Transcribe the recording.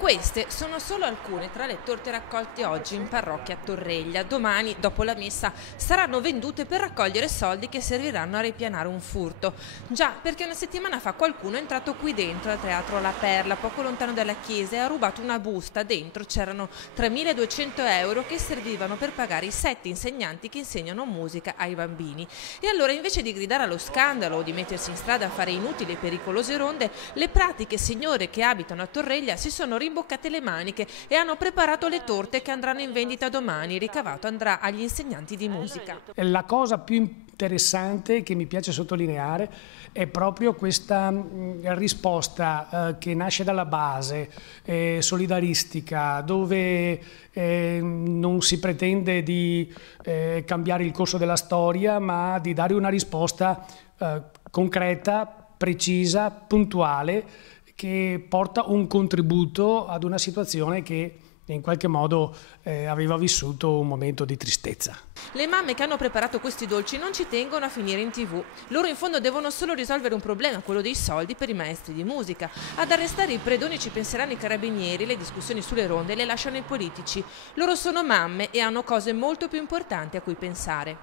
Queste sono solo alcune tra le torte raccolte oggi in parrocchia a Torreglia. Domani, dopo la messa, saranno vendute per raccogliere soldi che serviranno a ripianare un furto. Già, perché una settimana fa qualcuno è entrato qui dentro al Teatro La Perla, poco lontano dalla chiesa, e ha rubato una busta. Dentro c'erano 3.200 euro che servivano per pagare i 7 insegnanti che insegnano musica ai bambini. E allora, invece di gridare allo scandalo o di mettersi in strada a fare inutili e pericolose ronde, le pratiche signore che abitano a Torreglia si sono rimboccate le maniche e hanno preparato le torte che andranno in vendita domani. Il ricavato andrà agli insegnanti di musica. La cosa più interessante che mi piace sottolineare è proprio questa risposta che nasce dalla base, solidaristica, dove non si pretende di cambiare il corso della storia, ma di dare una risposta concreta, precisa, puntuale, che porta un contributo ad una situazione che in qualche modo aveva vissuto un momento di tristezza. Le mamme che hanno preparato questi dolci non ci tengono a finire in TV. Loro in fondo devono solo risolvere un problema, quello dei soldi per i maestri di musica. Ad arrestare i predoni ci penseranno i carabinieri, le discussioni sulle ronde le lasciano i politici. Loro sono mamme e hanno cose molto più importanti a cui pensare.